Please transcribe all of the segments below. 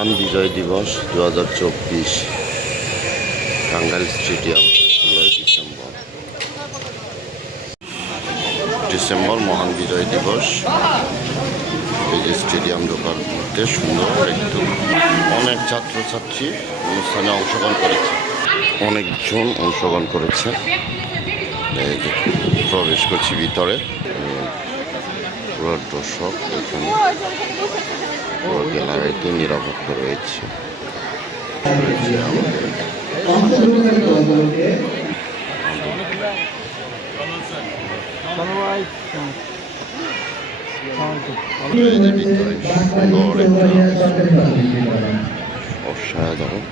মহান বিজয় দিবস দু হাজার চব্বিশ, টাঙ্গাইল স্টেডিয়াম, ষোলোই ডিসেম্বর। ডিসেম্বর মহান বিজয় দিবস। এই যে স্টেডিয়াম ঢোকার মধ্যে সুন্দর একটু অনেক ছাত্রছাত্রী অনুষ্ঠানে অংশগ্রহণ করেছে। অনেকজন অংশগ্রহণ করেছে। প্রবেশ করছি ভিতরে। পুরো দর্শক এখানে পুরো গ্যালারিতে নিরাপত্তা রয়েছে। অসাধারণ।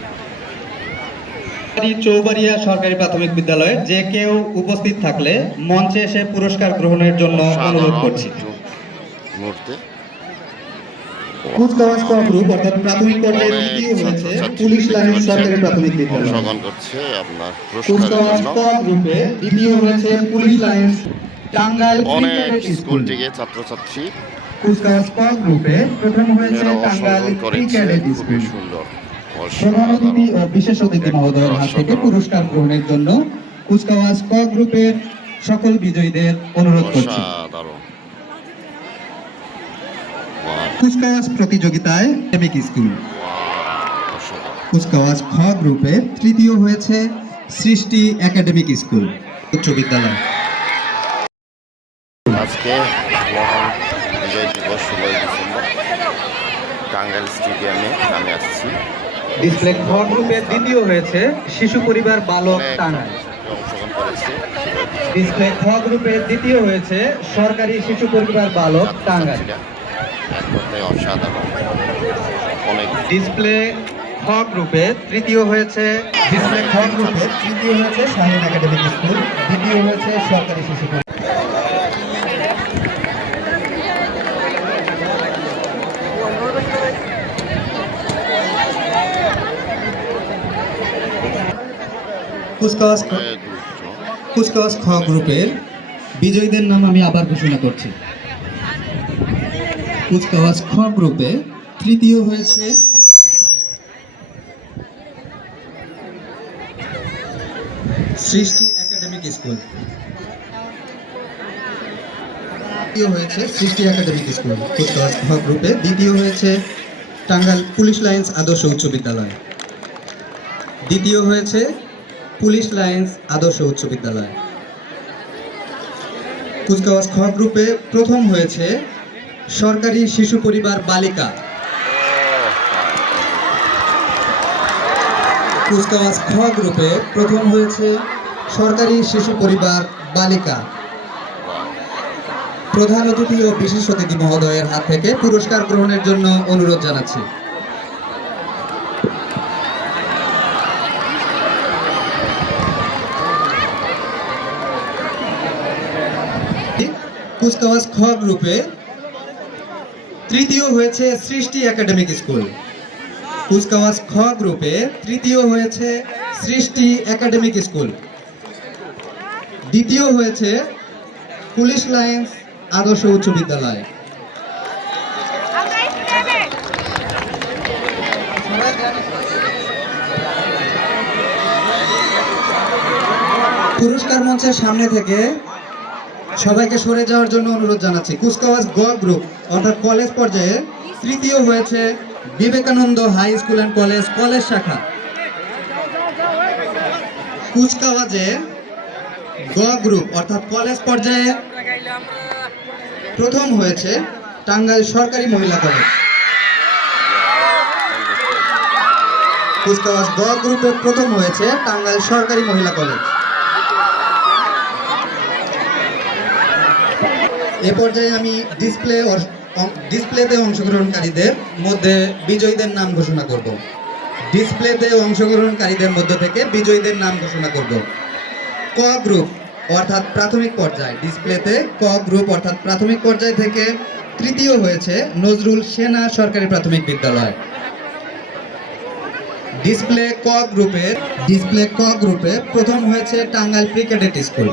চৌবাড়িয়া সরকারি প্রাথমিক বিদ্যালয়ে যে কেউ উপস্থিত থাকলে মঞ্চে এসে পুরস্কার গ্রহণের জন্য অনুরোধ করছি। মুহূর্তে। কুচকাওয়াজ গ্রুপ অর্থাৎ প্রাথমিক পর্যায়ে অনেক হয়েছে পুলিশ লাইন সরকারি প্রাথমিক বিদ্যালয়। অংশগ্রহণ করছে আপনার কুচকাওয়াজ গ্রুপে দ্বিতীয় হয়েছে পুলিশ লাইন টাঙ্গাইল অনেক স্কুল স্কুল থেকে ছাত্রছাত্রী। কুচকাওয়াজ গ্রুপে প্রথম হয়েছে টাঙ্গাইল ক্রিকেট স্কুল সুন্দর। প্রধান অতিথি ও বিশেষ অতিথি মহোদয়ের হাত থেকে পুরস্কার গ্রহণের জন্য কুচকাওয়াজ ক গ্রুপের সকল বিজয়ীদের অনুরোধ করছি। কুচকাওয়াজ প্রতিযোগিতায় এমিক স্কুল। কুচকাওয়াজ খ গ্রুপে তৃতীয় হয়েছে সৃষ্টি একাডেমিক স্কুল উচ্চ বিদ্যালয়। আজকে মহান বিজয় দিবস ষোলোই ডিসেম্বর। টাঙ্গাইল স্টেডিয়ামে আমি আসছি। ডিসপ্লে খ গ্রুপে দ্বিতীয় হয়েছে শিশু পরিবার বালক টাঙ্গাইল অংশগ্রহণ করেছে। ডিসপ্লে খ গ্রুপে দ্বিতীয় হয়েছে সরকারি শিশু পরিবার বালক টাঙ্গাইল। এক কথায় অসাধারণ। অনেক ডিসপ্লে খ গ্রুপে তৃতীয় হয়েছে ডিসপ্লে খ গ্রুপে তৃতীয় হয়েছে শাহিন একাডেমিক স্কুল দ্বিতীয় হয়েছে সরকারি শিশু কুচকাওয়াজ কুচকাওয়াজ খ গ্রুপের বিজয়ীদের নাম আমি আবার ঘোষণা করছি। কুচকাওয়াজ খ গ্রুপে তৃতীয় হয়েছে। সৃষ্টি একাডেমিক স্কুল। তৃতীয় হয়েছে সৃষ্টি একাডেমিক স্কুল। কুচকাওয়াজ খ গ্রুপে দ্বিতীয় হয়েছে টাঙ্গাইল পুলিশ লাইন্স আদর্শ উচ্চ বিদ্যালয়। দ্বিতীয় হয়েছে পুলিশ লাইন্স আদর্শ উচ্চ বিদ্যালয়। কুচকাওয়াজ খ গ্রুপে প্রথম হয়েছে সরকারি শিশু পরিবার বালিকা। কুচকাওয়াজ খ গ্রুপে প্রথম হয়েছে সরকারি শিশু পরিবার বালিকা। প্রধান অতিথি ও বিশেষ অতিথি মহোদয়ের হাত থেকে পুরস্কার গ্রহণের জন্য অনুরোধ জানাচ্ছি। কুচকাওয়াজ খ গ্রুপে তৃতীয় হয়েছে সৃষ্টি একাডেমিক স্কুল। কুচকাওয়াজ খ গ্রুপে তৃতীয় হয়েছে সৃষ্টি একাডেমিক স্কুল। দ্বিতীয় হয়েছে পুলিশ লাইন্স আদর্শ উচ্চ বিদ্যালয়। পুরস্কার মঞ্চের সামনে থেকে সবাইকে সরে যাওয়ার জন্য অনুরোধ জানাচ্ছি। কুচকাওয়াজ গ গ্রুপ, অর্থাৎ কলেজ পর্যায়ে তৃতীয় হয়েছে Vivekananda high school and college college শাখা। কুচকাওয়াজে গ গ্রুপ, অর্থাৎ কলেজ পর্যায়ে প্রথম হয়েছে টাঙ্গাইল সরকারি মহিলা কলেজ। কুচকাওয়াজ গ গ্রুপে প্রথম হয়েছে টাঙ্গাইল সরকারি মহিলা কলেজ। এ পর্যায়ে আমি ডিসপ্লে ডিসপ্লেতে অংশগ্রহণকারীদের মধ্যে বিজয়ীদের নাম ঘোষণা করব। ডিসপ্লেতে অংশগ্রহণকারীদের মধ্য থেকে বিজয়ীদের নাম ঘোষণা করব। ক গ্রুপ অর্থাৎ প্রাথমিক পর্যায়। ডিসপ্লেতে ক গ্রুপ অর্থাৎ প্রাথমিক পর্যায় থেকে তৃতীয় হয়েছে নজরুল সেনা সরকারি প্রাথমিক বিদ্যালয়। ডিসপ্লে ক গ্রুপের ডিসপ্লে ক গ্রুপে প্রথম হয়েছে টাঙ্গাইল ক্রিকেটেড স্কুল।